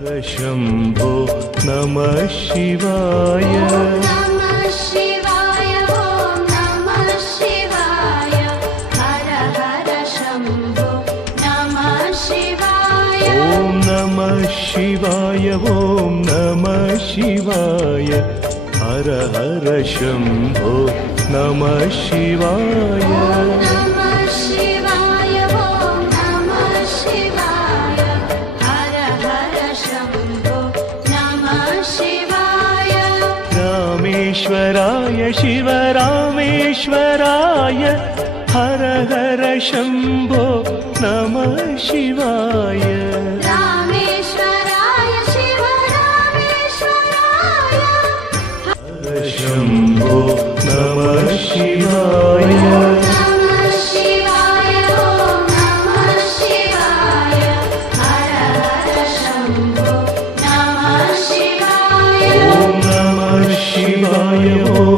शम्भो नमः शिवाय नमः शिवाय ॐ नमः शिवाय हर हर शम्भो नमः शिवाय ॐ नमः शिवाय ॐ नमः शिवाय हर हर शम्भो नमः शिवाय नमः शिवाय ॐ नमः शिवाय हर हर शम्भो नमः शिवाय रामेश्वराय शिवरामेश्वराय हर हर शम्भो नमः शिवाय रामेश्वराय शिव रामेश्वराय शम्भो नमः शिवाय नमः शिवाय ॐ नमः शिवाय हर हर शम्भो नमः शिवाय ॐ नमः शिवाय ॐ